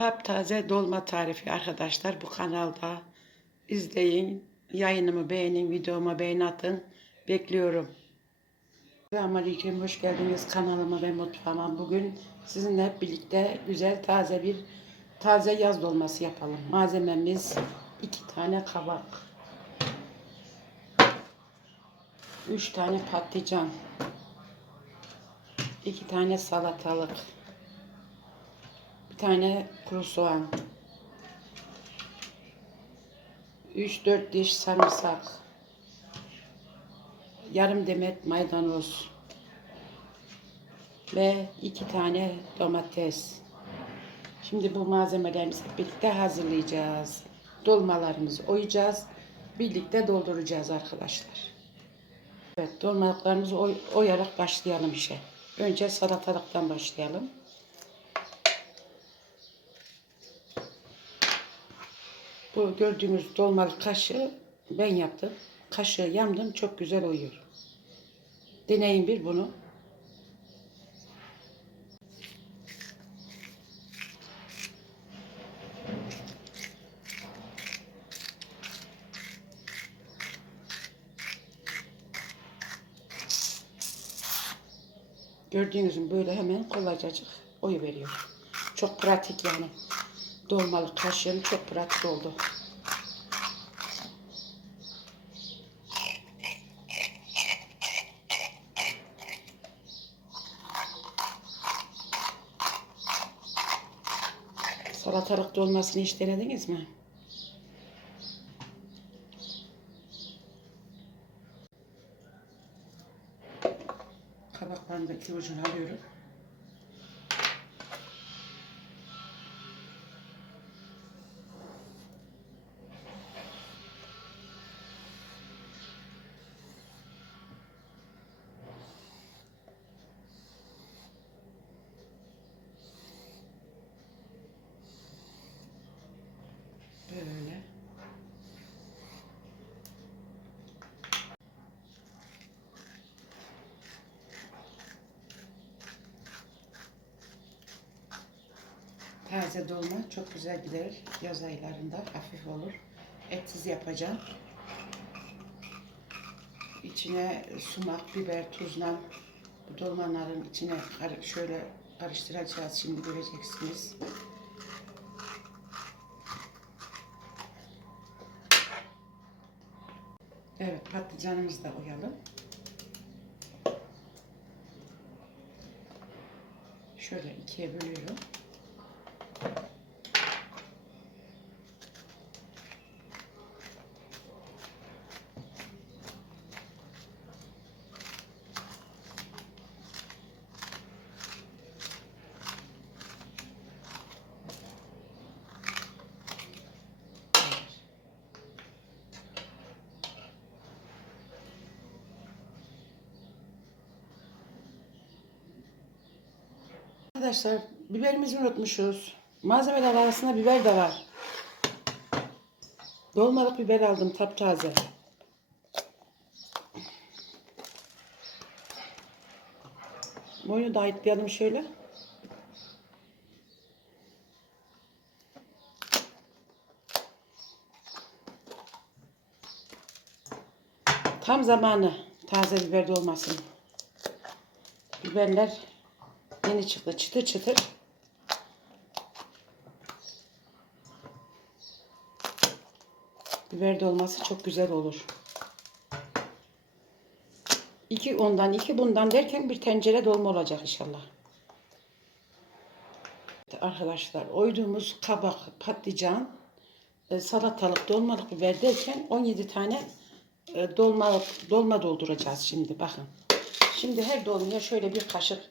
Taptaze dolma tarifi arkadaşlar bu kanalda. izleyin. Yayınımı beğenin, videoma beğen atın. Bekliyorum. Selamünaleyküm, hoş geldiniz kanalıma ve mutfağıma. Bugün sizinle hep birlikte güzel taze bir taze yaz dolması yapalım. Malzememiz iki tane kabak. Üç tane patlıcan. iki tane salatalık. Tane kuru soğan. 3-4 diş sarımsak. Yarım demet maydanoz. Ve iki tane domates. Şimdi bu malzemelerimizi birlikte hazırlayacağız. Dolmalarımızı oyacağız. Birlikte dolduracağız arkadaşlar. Evet dolmalıklarımızı oy- oyarak başlayalım işe. Önce salatalıktan başlayalım. Bu gördüğünüz dolmalık kaşığı ben yaptım. Kaşığı yandım çok güzel oyuyor. Deneyin bir bunu. Gördüğünüz böyle hemen kolaycacık oyu veriyor. Çok pratik yani. Dolmalık kaşığım çok pratik oldu. Salatalık dolmasını hiç denediniz mi? Kabaklarını da iki ucunu alıyorum. Böyle. Taze dolma çok güzel gider. Yaz aylarında hafif olur. Etsiz yapacağım. İçine sumak, biber, tuzla bu dolmaların içine şöyle karıştıracağız. Şimdi göreceksiniz. Evet patlıcanımızı da oyalım. Şöyle ikiye bölüyorum. Arkadaşlar biberimizi unutmuşuz. Malzemeler arasında biber de var. Dolmalık biber aldım taptaze. Boyunu da ayıtlayalım şöyle. Tam zamanı taze biber dolmasın. Biberler Yeni çıktı çıtır çıtır. Biber dolması çok güzel olur. İki ondan iki bundan derken bir tencere dolma olacak inşallah. Arkadaşlar oyduğumuz kabak, patlıcan, e, salatalık, dolmalık biber derken 17 tane e, dolma dolma dolduracağız şimdi bakın. Şimdi her dolmaya şöyle bir kaşık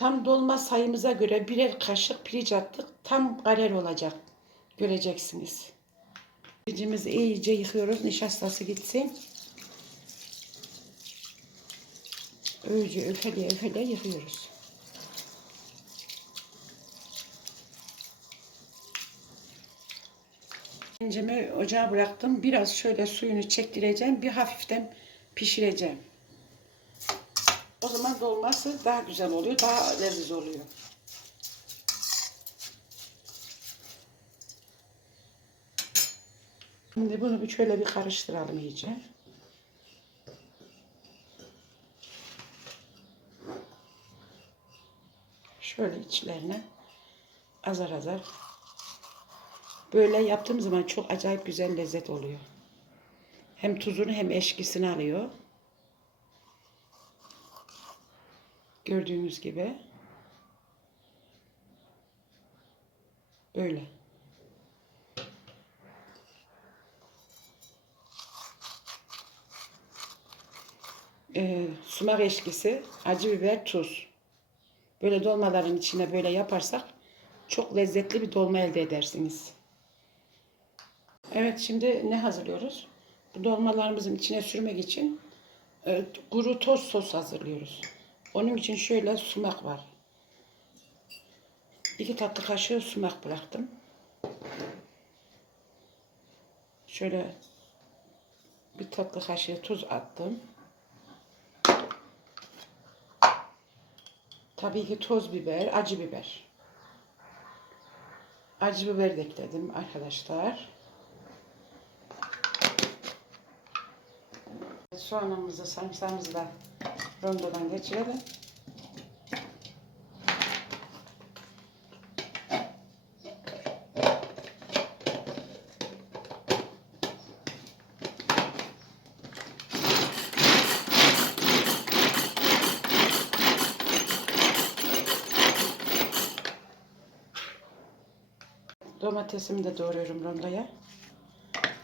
Tam dolma sayımıza göre birer kaşık pirinç attık. Tam karer olacak. Göreceksiniz. Pirincimizi iyice yıkıyoruz. Nişastası gitsin. Öylece öfele öfele yıkıyoruz. Pirincimi ocağa bıraktım. Biraz şöyle suyunu çektireceğim. Bir hafiften pişireceğim. O zaman dolması daha güzel oluyor. Daha leziz oluyor. Şimdi bunu bir şöyle bir karıştıralım iyice. Şöyle içlerine azar azar. Böyle yaptığım zaman çok acayip güzel lezzet oluyor. Hem tuzunu hem eşkisini alıyor. Gördüğünüz gibi. Böyle. Ee, sumak eşkisi, acı biber, tuz. Böyle dolmaların içine böyle yaparsak çok lezzetli bir dolma elde edersiniz. Evet şimdi ne hazırlıyoruz? Bu dolmalarımızın içine sürmek için e, kuru toz sos hazırlıyoruz. Onun için şöyle sumak var. İki tatlı kaşığı sumak bıraktım. Şöyle bir tatlı kaşığı tuz attım. Tabii ki toz biber, acı biber. Acı biber de ekledim arkadaşlar. Soğanımızı, sarımsağımızı da rondodan geçirelim. Domatesimi de doğruyorum rondoya.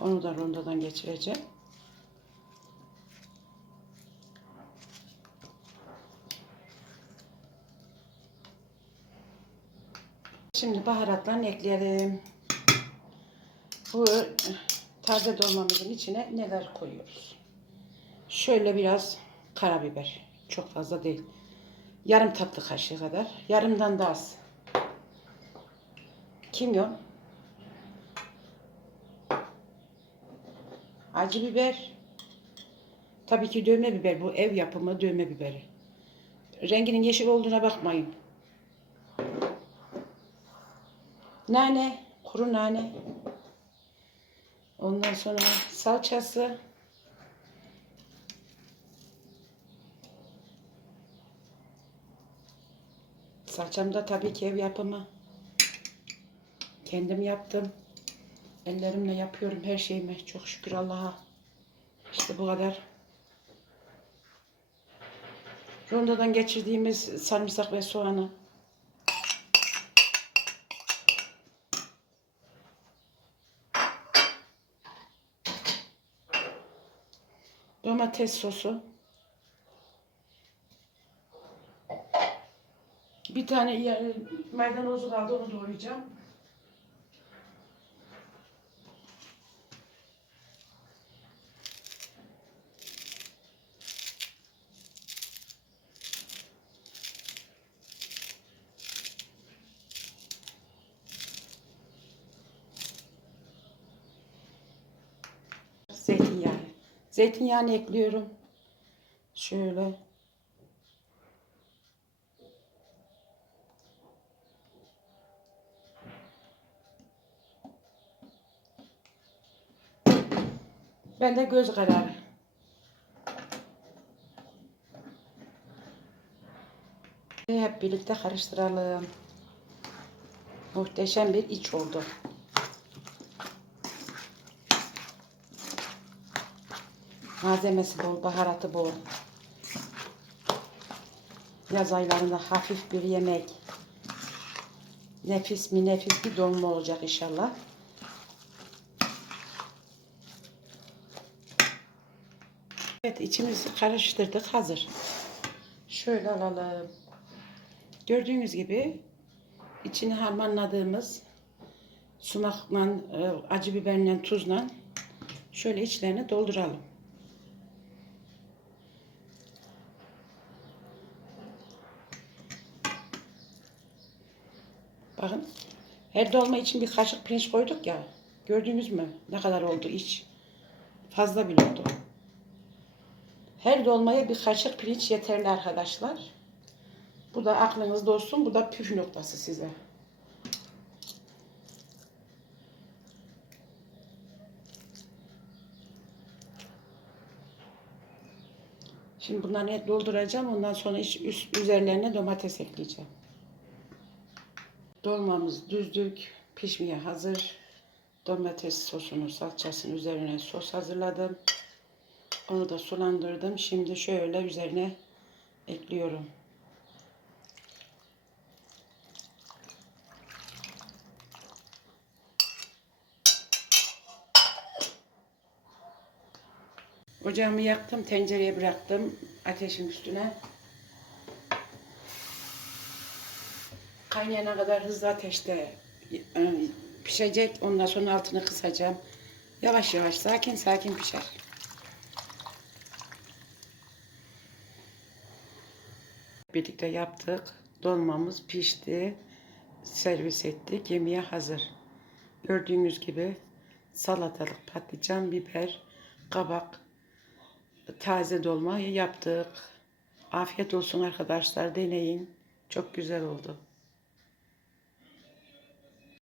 Onu da rondodan geçireceğim. Şimdi baharatlarını ekleyelim. Bu taze dolmamızın içine neler koyuyoruz? Şöyle biraz karabiber. Çok fazla değil. Yarım tatlı kaşığı kadar. Yarımdan da az. Kimyon. Acı biber. Tabii ki dövme biber. Bu ev yapımı dövme biberi. Renginin yeşil olduğuna bakmayın. Nane. Kuru nane. Ondan sonra salçası. Salçam da tabii ki ev yapımı. Kendim yaptım. Ellerimle yapıyorum her şeyimi. Çok şükür Allah'a. İşte bu kadar. Rondodan geçirdiğimiz sarımsak ve soğanı. Domates sosu. Bir tane ya- maydanozu kaldı onu doğrayacağım. Zeytinyağını ekliyorum. Şöyle. Ben de göz kararı. Hep birlikte karıştıralım. Muhteşem bir iç oldu. Malzemesi bol, baharatı bol. Yaz aylarında hafif bir yemek. Nefis mi nefis bir dolma olacak inşallah. Evet içimizi karıştırdık hazır. Şöyle alalım. Gördüğünüz gibi içini harmanladığımız sumakla, e, acı biberle, tuzla şöyle içlerine dolduralım. Bakın her dolma için bir kaşık pirinç koyduk ya. Gördünüz mü? Ne kadar oldu iç. Fazla bile oldu. Her dolmaya bir kaşık pirinç yeterli arkadaşlar. Bu da aklınızda olsun. Bu da püf noktası size. Şimdi bunları dolduracağım. Ondan sonra iç, üst, üzerlerine domates ekleyeceğim. Dolmamız düzdük. Pişmeye hazır. Domates sosunu, salçasının üzerine sos hazırladım. Onu da sulandırdım. Şimdi şöyle üzerine ekliyorum. Ocağımı yaktım, tencereye bıraktım ateşin üstüne. Kaynayana kadar hızlı ateşte e, pişecek. Ondan sonra altını kısacağım. Yavaş yavaş, sakin sakin pişer. Birlikte yaptık. Dolmamız pişti. Servis ettik. Yemeğe hazır. Gördüğünüz gibi salatalık, patlıcan, biber, kabak, taze dolma yaptık. Afiyet olsun arkadaşlar. Deneyin. Çok güzel oldu.